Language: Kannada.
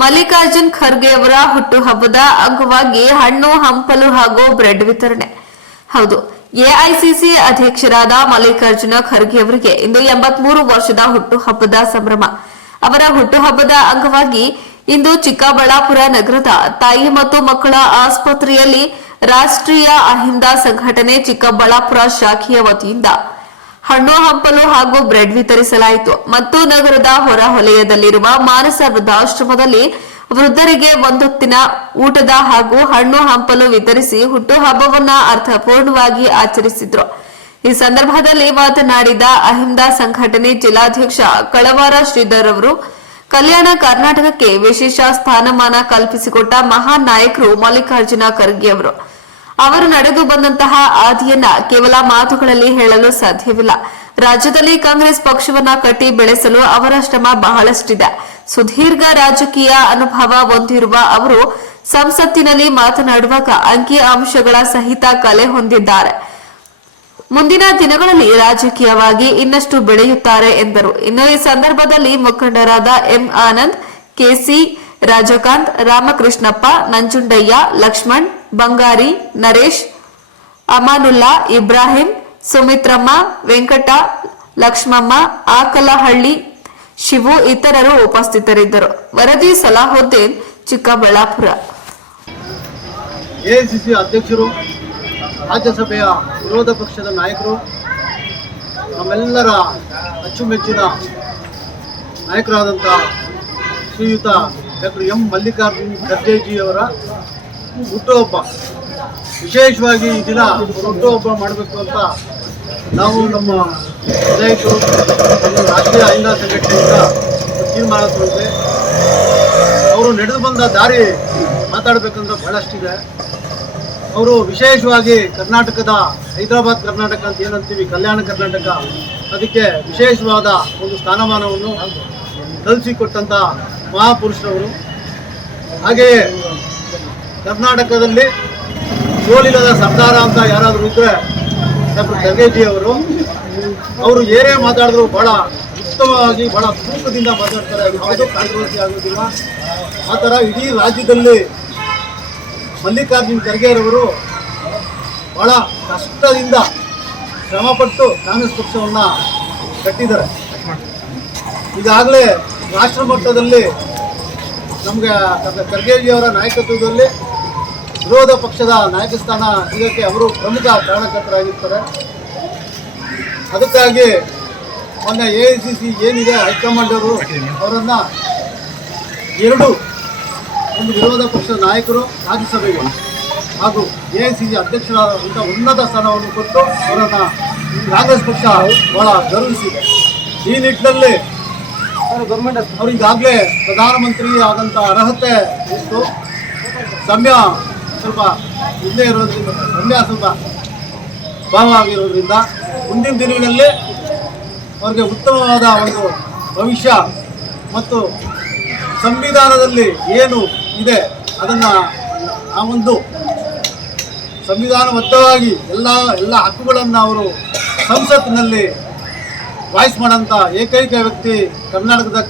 ಮಲ್ಲಿಕಾರ್ಜುನ್ ಖರ್ಗೆ ಅವರ ಹುಟ್ಟುಹಬ್ಬದ ಅಂಗವಾಗಿ ಹಣ್ಣು ಹಂಪಲು ಹಾಗೂ ಬ್ರೆಡ್ ವಿತರಣೆ. ಹೌದು, ಎಐಸಿಸಿ ಅಧ್ಯಕ್ಷರಾದ ಮಲ್ಲಿಕಾರ್ಜುನ ಖರ್ಗೆ ಅವರಿಗೆ ಇಂದು 83 ವರ್ಷದ ಹುಟ್ಟುಹಬ್ಬದ ಸಂಭ್ರಮ. ಅವರ ಹುಟ್ಟುಹಬ್ಬದ ಅಂಗವಾಗಿ ಇಂದು ಚಿಕ್ಕಬಳ್ಳಾಪುರ ನಗರದ ತಾಯಿ ಮತ್ತು ಮಕ್ಕಳ ಆಸ್ಪತ್ರೆಯಲ್ಲಿ ರಾಷ್ಟ್ರೀಯ ಅಹಿಂದ ಸಂಘಟನೆ ಚಿಕ್ಕಬಳ್ಳಾಪುರ ಶಾಖೆಯ ವತಿಯಿಂದ ಹಣ್ಣು ಹಂಪಲು ಹಾಗೂ ಬ್ರೆಡ್ ವಿತರಿಸಲಾಯಿತು ಮತ್ತು ನಗರದ ಹೊರವಲಯದಲ್ಲಿರುವ ಮಾನಸ ವೃದ್ಧಾಶ್ರಮದಲ್ಲಿ ವೃದ್ಧರಿಗೆ ಒಂದೊತ್ತಿನ ಊಟದ ಹಾಗೂ ಹಣ್ಣು ಹಂಪಲು ವಿತರಿಸಿ ಹುಟ್ಟುಹಬ್ಬವನ್ನ ಅರ್ಥಪೂರ್ಣವಾಗಿ ಆಚರಿಸಿದ್ರು. ಈ ಸಂದರ್ಭದಲ್ಲಿ ಮಾತನಾಡಿದ ಅಹಿಂದ ಸಂಘಟನೆ ಜಿಲ್ಲಾಧ್ಯಕ್ಷ ಕಳವಾರ ಶ್ರೀಧರ್ ಅವರು, ಕಲ್ಯಾಣ ಕರ್ನಾಟಕಕ್ಕೆ ವಿಶೇಷ ಸ್ಥಾನಮಾನ ಕಲ್ಪಿಸಿಕೊಟ್ಟ ಮಹಾನ್ ನಾಯಕರು ಮಲ್ಲಿಕಾರ್ಜುನ ಖರ್ಗೆ ಅವರು. ಅವರು ನಡೆದು ಬಂದಂತಹ ಹಾದಿಯನ್ನ ಕೇವಲ ಮಾತುಗಳಲ್ಲಿ ಹೇಳಲು ಸಾಧ್ಯವಿಲ್ಲ. ರಾಜ್ಯದಲ್ಲಿ ಕಾಂಗ್ರೆಸ್ ಪಕ್ಷವನ್ನ ಕಟ್ಟಿ ಬೆಳೆಸಲು ಅವರ ಶ್ರಮ ಬಹಳಷ್ಟಿದೆ. ಸುದೀರ್ಘ ರಾಜಕೀಯ ಅನುಭವ ಹೊಂದಿರುವ ಅವರು ಸಂಸತ್ತಿನಲ್ಲಿ ಮಾತನಾಡುವಾಗ ಅಂಕಿ ಅಂಶಗಳ ಸಹಿತ ಕಲೆ ಹೊಂದಿದ್ದಾರೆ. ಮುಂದಿನ ದಿನಗಳಲ್ಲಿ ರಾಜಕೀಯವಾಗಿ ಇನ್ನಷ್ಟು ಬೆಳೆಯುತ್ತಾರೆ ಎಂದರು. ಇನ್ನು ಈ ಸಂದರ್ಭದಲ್ಲಿ ಮುಖಂಡರಾದ ಎಂ ಆನಂದ್, ಕೆಸಿ ರಾಜಕಾಂತ್, ರಾಮಕೃಷ್ಣಪ್ಪ, ನಂಜುಂಡಯ್ಯ, ಲಕ್ಷ್ಮಣ್, ಬಂಗಾರಿ, ನರೇಶ್, ಅಮಾನುಲ್ಲಾ, ಇಬ್ರಾಹಿಂ, ಸುಮಿತ್ರಮ್ಮ, ವೆಂಕಟ, ಲಕ್ಷ್ಮಮ್ಮ, ಆಕಲಹಳ್ಳಿ, ಶಿವು ಇತರರು ಉಪಸ್ಥಿತರಿದ್ದರು. ವರದಿ ಸಲಾಹುದ್ದೀನ್, ಚಿಕ್ಕಬಳ್ಳಾಪುರ. ಎಐಸಿಸಿ ಅಧ್ಯಕ್ಷರು, ರಾಜ್ಯಸಭೆಯ ವಿರೋಧ ಪಕ್ಷದ ನಾಯಕರು, ನಮ್ಮೆಲ್ಲರ ಅಚ್ಚುಮೆಚ್ಚಿನ ನಾಯಕರಾದಂಥ ಶ್ರೀಯುತ ಡಾಕ್ಟರ್ ಎಂ ಮಲ್ಲಿಕಾರ್ಜುನ್ ಖರ್ಗೆಜಿಯವರ ಹುಟ್ಟುಹಬ್ಬ. ವಿಶೇಷವಾಗಿ ಈ ದಿನ ಹುಟ್ಟುಹಬ್ಬ ಮಾಡಬೇಕು ಅಂತ ನಾವು ನಮ್ಮ ವಿಧಾಯಕರು ನಮ್ಮ ರಾಷ್ಟ್ರೀಯ ಅಹಿಂದ ಸಂಘಟನೆಯಿಂದ ತೀರ್ಮಾನ ತಗೊಂಡ್ರೆ ಅವರು ನಡೆದು ಬಂದ ದಾರಿ ಮಾತಾಡಬೇಕಂದ್ರೆ ಬಹಳಷ್ಟಿದೆ. ಅವರು ವಿಶೇಷವಾಗಿ ಕರ್ನಾಟಕದ ಹೈದರಾಬಾದ್ ಕರ್ನಾಟಕ ಅಂತ ಏನಂತೀವಿ, ಕಲ್ಯಾಣ ಕರ್ನಾಟಕ, ಅದಕ್ಕೆ ವಿಶೇಷವಾದ ಒಂದು ಸ್ಥಾನಮಾನವನ್ನು ಕಲ್ಪಿಸಿಕೊಟ್ಟಂಥ ಮಹಾಪುರುಷರವರು. ಹಾಗೆಯೇ ಕರ್ನಾಟಕದಲ್ಲಿ ಸೋಲಿಲ್ಲದ ಸರ್ದಾರ ಅಂತ ಯಾರಾದರೂ ಇದ್ದರೆ ಡಾಕ್ಟರ್ ಖರ್ಗೆಜಿ ಅವರು ಏನೇ ಮಾತಾಡಿದ್ರು ಬಹಳ ಉತ್ತಮವಾಗಿ ಬಹಳ ತೂಕದಿಂದ ಮಾತಾಡ್ತಾರೆ. ಯಾವುದೂ ಕಾಂಟ್ರವರ್ಸಿ ಆಗೋದಿಲ್ಲ. ಆ ಥರ ಇಡೀ ರಾಜ್ಯದಲ್ಲಿ ಮಲ್ಲಿಕಾರ್ಜುನ್ ಖರ್ಗೆರವರು ಬಹಳ ಕಷ್ಟದಿಂದ ಶ್ರಮಪಟ್ಟು ಕಾಂಗ್ರೆಸ್ ಪಕ್ಷವನ್ನು ಕಟ್ಟಿದ್ದಾರೆ. ಈಗಾಗಲೇ ರಾಷ್ಟ್ರ ಮಟ್ಟದಲ್ಲಿ ನಮಗೆ ಖರ್ಗೆಜಿಯವರ ನಾಯಕತ್ವದಲ್ಲಿ ವಿರೋಧ ಪಕ್ಷದ ನಾಯಕ ಸ್ಥಾನ ಇದಕ್ಕೆ ಅವರು ಪ್ರಮುಖ ಕಾರಣಕರ್ತರಾಗಿರ್ತಾರೆ. ಅದಕ್ಕಾಗಿ ಮೊನ್ನೆ ಎಐಸಿಸಿ ಏನಿದೆ ಹೈಕಮಾಂಡ್ ಅವರು ಅವರನ್ನು ಒಂದು ವಿರೋಧ ಪಕ್ಷದ ನಾಯಕರು ರಾಜ್ಯಸಭೆಗೆ ಹಾಗೂ ಎಐಸಿಸಿ ಅಧ್ಯಕ್ಷರಾದಂಥ ಉನ್ನತ ಸ್ಥಾನವನ್ನು ಕೊಟ್ಟು ಅವರನ್ನು ಕಾಂಗ್ರೆಸ್ ಪಕ್ಷ ಬಹಳ ಗೌರವಿಸಿದೆ. ಈ ನಿಟ್ಟಿನಲ್ಲಿ ಅವರು ಈಗಾಗಲೇ ಪ್ರಧಾನಮಂತ್ರಿ ಆದಂಥ ಅರ್ಹತೆ ಇತ್ತು. ಸಮಯ ಸ್ವಲ್ಪ ಇಲ್ಲೇ ಇರೋದ್ರಿಂದ, ಸಮಯ ಸ್ವಲ್ಪ ಭಾವ ಆಗಿರೋದ್ರಿಂದ ಮುಂದಿನ ದಿನಗಳಲ್ಲಿ ಅವರಿಗೆ ಉತ್ತಮವಾದ ಒಂದು ಭವಿಷ್ಯ ಮತ್ತು ಸಂವಿಧಾನದಲ್ಲಿ ಏನು ಇದೆ ಅದನ್ನು ಆ ಒಂದು ಸಂವಿಧಾನಬದ್ಧವಾಗಿ ಎಲ್ಲ ಹಕ್ಕುಗಳನ್ನು ಅವರು ಸಂಸತ್ತಿನಲ್ಲಿ ವಾಯ್ಸ್ ಮಾಡೋಂಥ ಏಕೈಕ ವ್ಯಕ್ತಿ ಕರ್ನಾಟಕದ